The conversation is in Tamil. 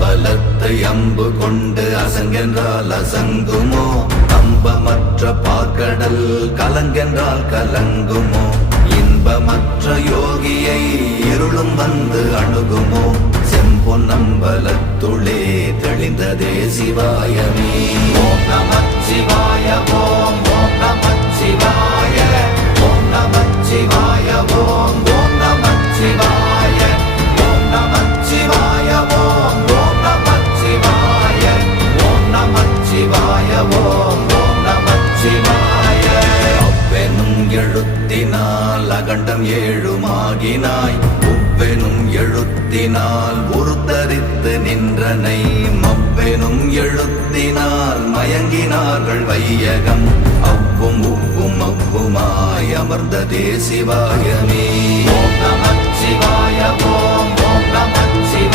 அம்பலத்தை அம்பு கொண்டு அசங்கென்றால் அசங்குமோ? அம்பமற்ற பார்க்கடல் கலங்கென்றால் கலங்குமோ? இன்பமற்ற யோகியை இருளும் வந்து அணுகுமோ? செம்பொன்னம்பலத்துளே தெளிந்ததே சிவாயமே. ஓம் நமச்சிவாய ஓம் ஓம் நமச்சிவாய ஓம் நமச்சிவாய ஓம் ஓம் நமச்சிவாய ஓம் நமச்சிவாய ஓம் ஓம் நமச்சிவாய ஓம் நமச்சிவாய ஓம் ஓம் நமச்சிவாய. அவ்வெனும் எழுத்தினால் அகண்டம் ஏழுமாகினாய், உவ்வெனும் எழுத்தினால் உருத்தரித்து நின்றனை, மவ்வெனும் எழுத்தினால் மயங்கினார்கள் வையகம். அவ்வும் உவ்வும் அவ்வுமாய் அமர்ந்ததே சிவாயமே. ஓம் நமச்சிவாய ஓம் ஓம் நம